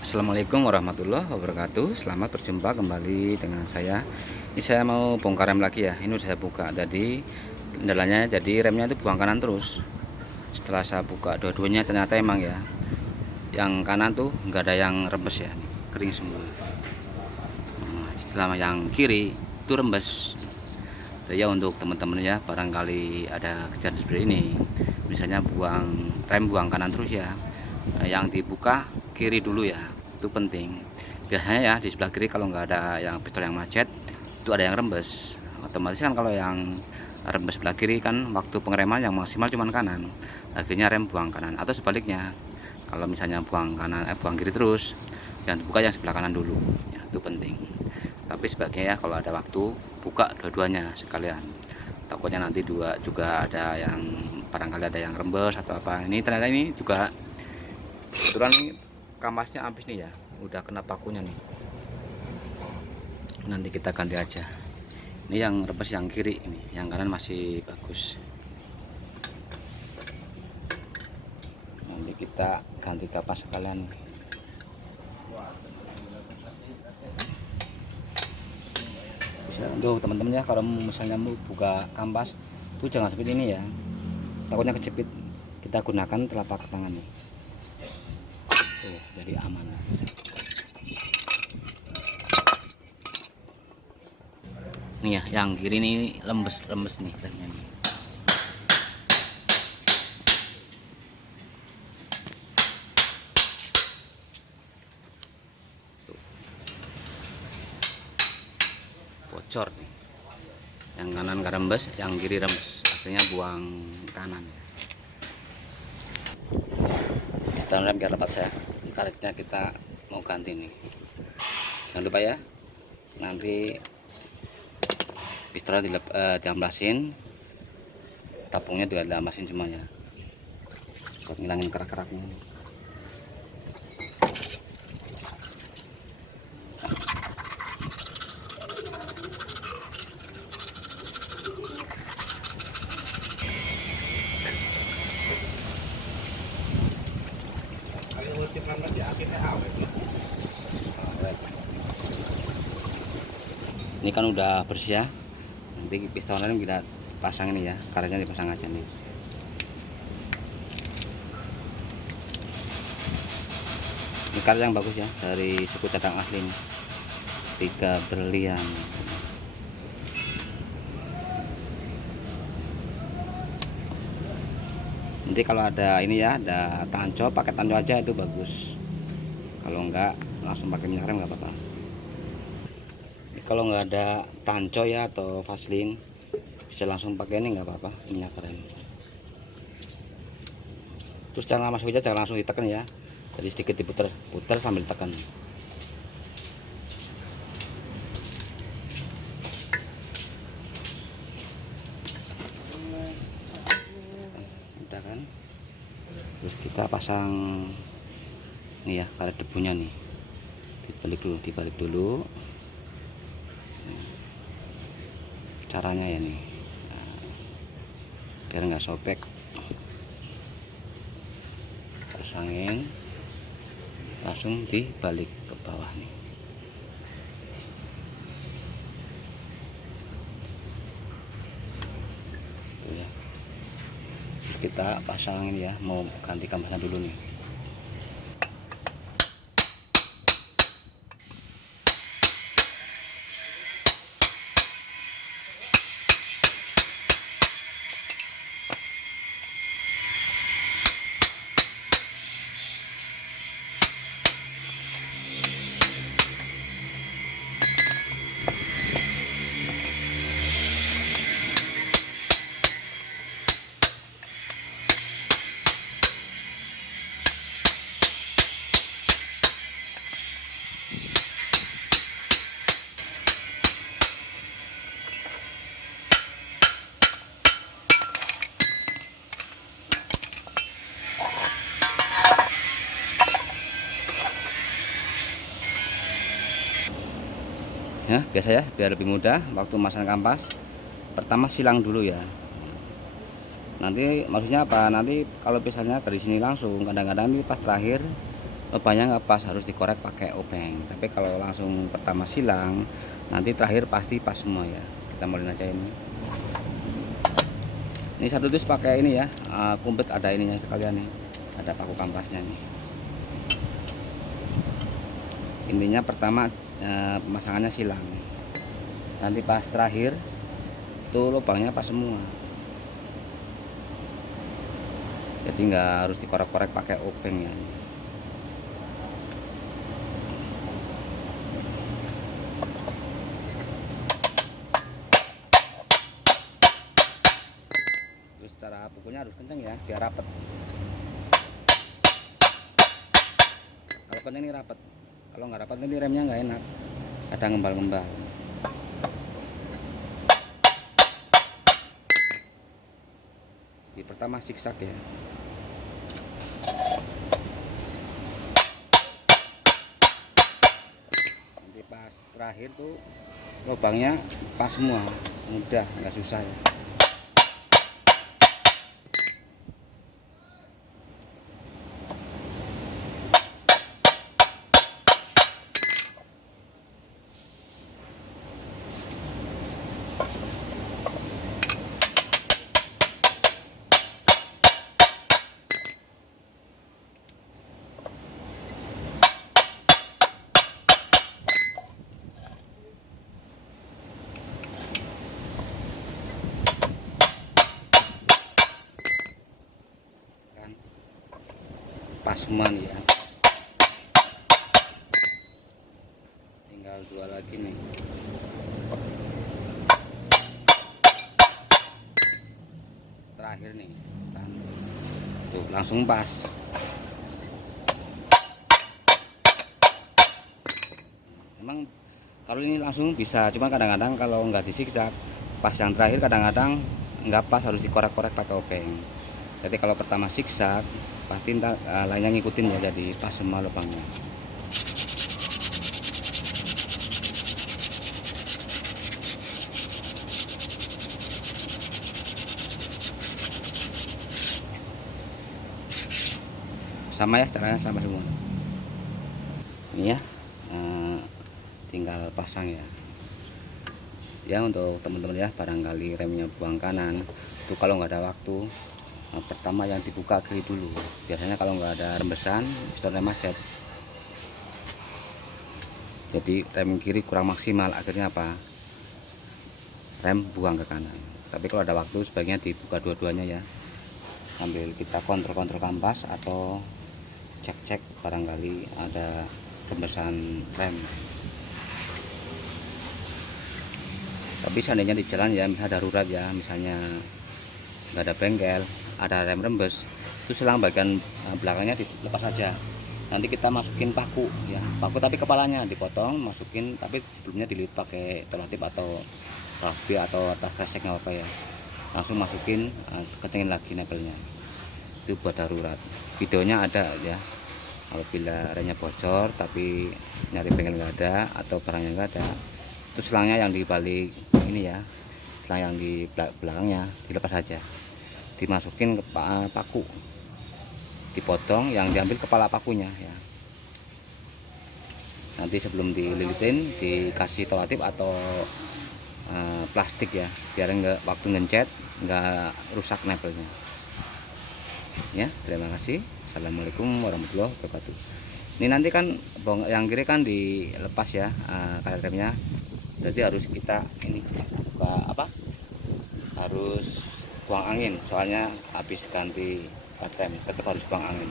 Assalamualaikum warahmatullahi wabarakatuh. Selamat berjumpa kembali dengan saya. Ini saya mau bongkar rem lagi ya. Ini udah saya buka tadi. Kendalanya jadi remnya itu buang kanan terus. Setelah saya buka dua-duanya ternyata emang ya, yang kanan tuh nggak ada yang rembes ya, nih, kering semua. Setelah yang kiri itu rembes. Jadi ya untuk teman-teman ya, barangkali ada kejadian seperti ini, misalnya buang kanan terus ya, yang dibuka kiri dulu ya, itu penting. Biasanya ya di sebelah kiri kalau nggak ada yang pistol yang macet itu ada yang rembes, otomatis kan kalau yang rembes sebelah kiri kan waktu pengereman yang maksimal cuma kanan, akhirnya rem buang kanan. Atau sebaliknya, kalau misalnya buang kiri terus, yang dibuka yang sebelah kanan dulu ya, itu penting. Tapi sebaiknya ya kalau ada waktu buka dua-duanya sekalian, takutnya nanti juga ada yang barangkali ada yang rembes atau apa. Ini ternyata ini juga kebetulan nih kamasnya habis nih ya, udah kena pakunya nih, nanti kita ganti aja. Ini yang rembes yang kiri, ini yang kanan masih bagus, nanti kita ganti kapas sekalian. Bisa untuk teman-teman ya, kalau misalnya mau buka kampas tuh jangan seperti ini ya, takutnya kejepit. Kita gunakan telapak tangan nih, tuh jadi aman. Nih ya, yang kiri ini lembes nih remnya nih. Bocor nih, yang kanan gak rembes, yang kiri rembes, artinya buang kanan. Piston rem biar lepas ya, karetnya kita mau ganti nih. Jangan lupa ya, nanti pistonnya diamplasin, tabungnya juga diamplasin semuanya buat ngilangin kerak-keraknya. Ini kan udah bersih ya, nanti piston rem kita pasang ini ya, karetnya dipasang aja nih. Ini karet yang bagus ya, dari suku cadang asli nih, 3 berlian. Nanti kalau ada ini ya, ada tanco, pakai tanco aja itu bagus. Kalau enggak langsung pakai minyak rem nggak apa-apa. Kalau nggak ada tanco ya atau vaseline, bisa langsung pakai ini nggak apa-apa, minyak rem. Terus jangan masuk aja, jangan langsung ditekan ya, jadi sedikit diputer sambil tekan. Udah kan, terus kita pasang nih ya, karet debunya nih, dibalik dulu caranya ya nih, biar nggak sobek. Pasangin, langsung dibalik ke bawah nih. Tuh ya, kita pasang ini ya, mau ganti kampasan dulu nih. Ya, biasa ya, biar lebih mudah waktu masang kampas. Pertama silang dulu ya. Nanti maksudnya apa? Nanti kalau misalnya dari sini langsung, kadang-kadang ini pas terakhir lubangnya nggak pas, harus dikorek pakai obeng. Tapi kalau langsung pertama silang, nanti terakhir pasti pas semua ya. Kita mulai aja ini. Ini satu dus pakai ini ya, kumplit ada ininya sekalian nih, ada paku kampasnya nih. Intinya pertama pemasangannya silang, nanti pas terakhir tuh lubangnya pas semua. Jadi nggak harus dikorek-korek pakai obeng ya. Terus cara pukulnya harus kencang ya, biar rapet. Kalau kencang ini rapet, kalau nggak rapet nanti remnya nggak enak, ada ngembal-ngembal. Di pertama zigzag ya. Nanti pas terakhir tuh lubangnya pas semua, mudah, nggak susah ya. Pas semua nih ya, tinggal dua lagi nih. Terakhir nih tuh langsung pas. Emang kalau ini langsung bisa, cuma kadang-kadang kalau nggak disiksa pas yang terakhir kadang-kadang nggak pas, harus dikorek-korek pakai obeng. Jadi kalau pertama zigzag pasti ntar lainnya ngikutin ya, jadi pas semua lubangnya. Sama ya caranya, sama semua. Ini ya, tinggal pasang ya. Ya untuk teman-teman ya, barangkali remnya buang kanan itu kalau nggak ada waktu, pertama yang dibuka kiri dulu. Biasanya kalau nggak ada rembesan pistonnya macet, jadi rem kiri kurang maksimal, akhirnya apa, rem buang ke kanan. Tapi kalau ada waktu sebaiknya dibuka dua-duanya ya, sambil kita kontrol-kontrol kampas atau cek-cek barangkali ada rembesan rem. Tapi seandainya di jalan ya, misalnya darurat ya, misalnya nggak ada bengkel, ada rem rembes, itu selang bagian belakangnya dilepas saja. Nanti kita masukin paku ya, paku tapi kepalanya dipotong, masukin, tapi sebelumnya dililit pakai telatip atau rabi atau atas kresek nggak apa ya, langsung masukin, kencengin lagi nempelnya. Itu buat darurat. Videonya ada ya, apabila remnya bocor tapi nyari bengkel nggak ada atau barangnya nggak ada, itu selangnya yang di balik ini ya, selang yang di belakangnya dilepas saja, dimasukin ke paku, dipotong, yang diambil kepala pakunya ya. Nanti sebelum dililitin dikasih telatip atau plastik ya, biar enggak waktu ngencet nggak rusak nempelnya ya. Terima kasih. Assalamualaikum warahmatullahi wabarakatuh. Ini nanti kan yang kiri kan dilepas ya, karet remnya. Jadi harus kita ini buka apa, harus buang angin, soalnya habis ganti rem tetap harus buang angin.